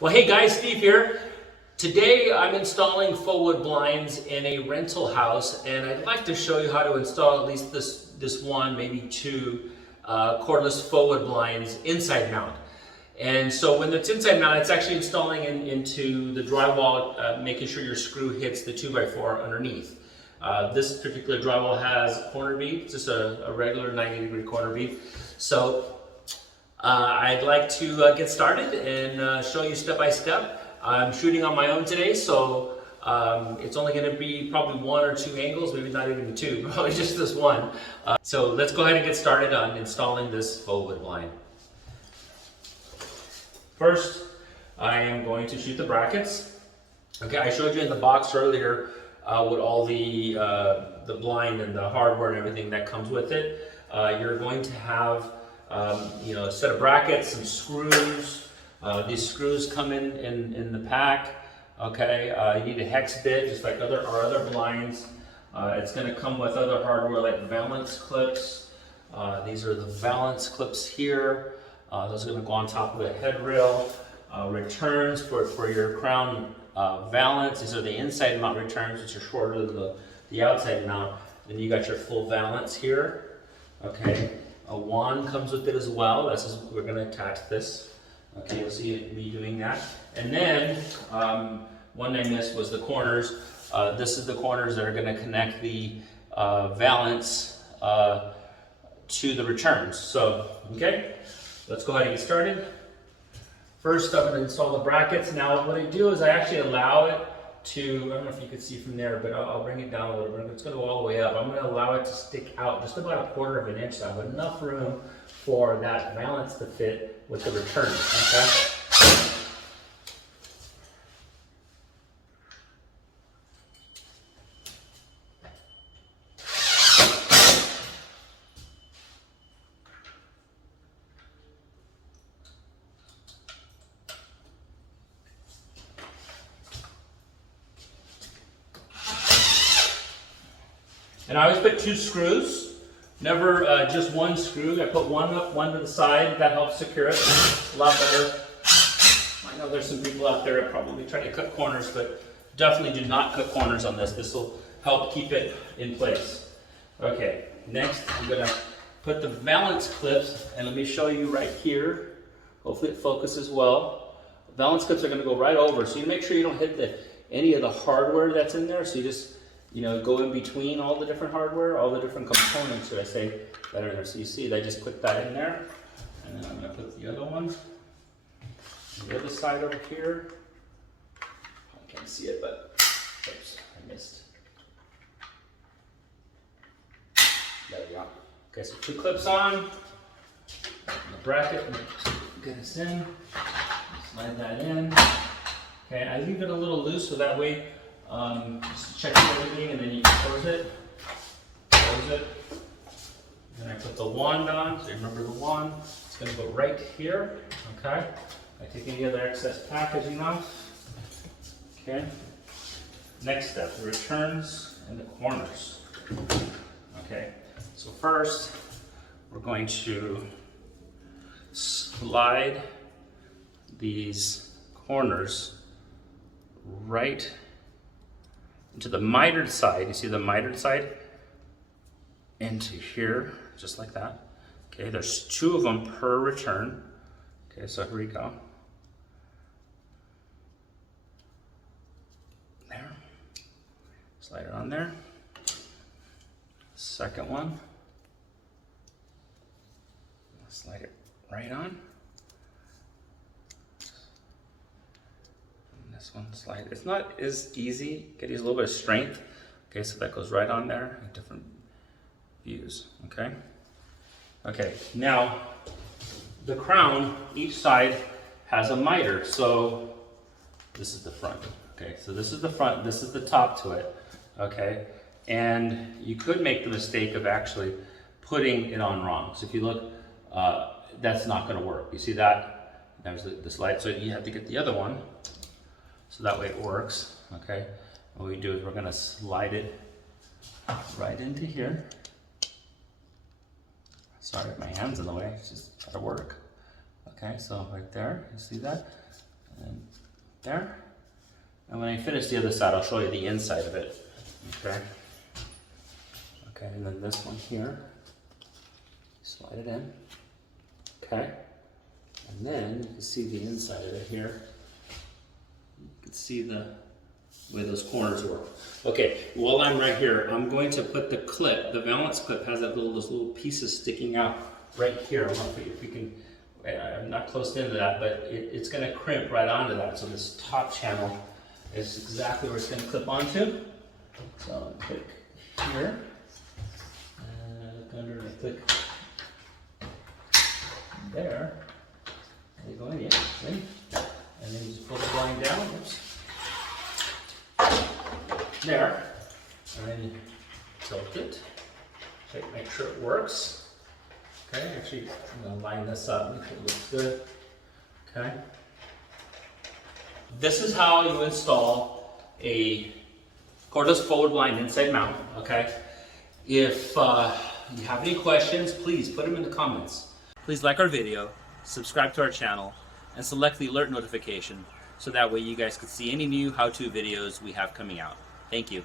Well, hey guys, Steve here. Today I'm installing faux wood blinds in a rental house, and I'd like to show you how to install at least this one, maybe two cordless faux wood blinds inside mount. And so when it's inside mount, it's actually installing into the drywall, making sure your screw hits the 2x4 underneath. This particular drywall has corner bead, just a regular 90-degree corner bead. So I'd like to get started and show you step by step. I'm shooting on my own today, so it's only going to be probably one or two angles, maybe not even two, probably just this one. So let's go ahead and get started on installing this faux wood blind. First, I am going to shoot the brackets. Okay, I showed you in the box earlier with all the blind and the hardware and everything that comes with it. You're going to have a set of brackets, some screws. These screws come in the pack. Okay, you need a hex bit, just like our other blinds. It's going to come with other hardware like Valance Clips. These are the Valance Clips here. Those are going to go on top of the headrail. Returns for your Crown Valance. These are the inside mount returns, which are shorter than the outside mount. Then you got your full Valance here. Okay. A wand comes with it as well. We're going to attach this. Okay, you'll see me doing that. And then one I missed was the corners. This is the corners that are going to connect the Valance to the returns. So, okay, let's go ahead and get started. First, I'm going to install the brackets. Now, what I do is I actually allow it to, I don't know if you can see from there, but I'll bring it down a little bit. It's going to go all the way up. I'm going to allow it to stick out just about 1/4 of an inch. So I have enough room for that Valance to fit with the return. Okay. And I always put 2 screws, never just one screw. I put one up, one to the side. That helps secure it a lot better. I know there's some people out there that probably try to cut corners, but definitely do not cut corners on this. This will help keep it in place. Okay, next I'm going to put the Valance clips, and let me show you right here. Hopefully it focuses well. The Valance clips are going to go right over, so you make sure you don't hit any of the hardware that's in there. So you just go in between all the different hardware, all the different components, should I say, that are there. So you see, I just put that in there. And then I'm going to put the other one on the other side over here. I can't see it, but oops, I missed. There we go. Okay, so 2 clips on. The bracket, get this in. Slide that in. Okay, I leave it a little loose so that way just check everything, and then you can close it. Then I put the wand on, so remember the wand. It's going to go right here, okay? I take any other excess packaging off. Okay. Next step, the returns and the corners. Okay, so first we're going to slide these corners right into the mitered side. You see the mitered side? Into here, just like that. Okay, there's 2 of them per return. Okay, so here we go. There. Slide it on there. Second one. Slide it right on. This one slide. It's not as easy. Got to use a little bit of strength. Okay, so that goes right on there. Different views. Okay. Okay. Now, the crown, each side has a miter. So this is the front. Okay. So this is the front. This is the top to it. Okay. And you could make the mistake of actually putting it on wrong. So if you look, that's not going to work. You see that? There's the slide. So you have to get the other one. So that way it works, okay? What we do is we're going to slide it right into here. Sorry, my hand's in the way, it's just gotta work. Okay, so right there, you see that? And there. And when I finish the other side, I'll show you the inside of it. Okay. Okay, and then this one here. Slide it in. Okay. And then you can see the inside of it here. You can see the way those corners work. Okay, while I'm right here, I'm going to put the clip, the valance clip has that those little pieces sticking out right here. I don't know if you can, I'm not close into that, but it's going to crimp right onto that. So this top channel is exactly where it's going to clip onto. So I click here, and look under and I click there. And you go in, yeah, see? And then you just pull the blind down, oops. There, and then you tilt it, make sure it works. Okay, actually, I'm going to line this up, make sure it looks good. Okay. This is how you install a cordless forward blind inside mount, okay? If you have any questions, please put them in the comments. Please like our video, subscribe to our channel, and select the alert notification so that way you guys can see any new how-to videos we have coming out. Thank you.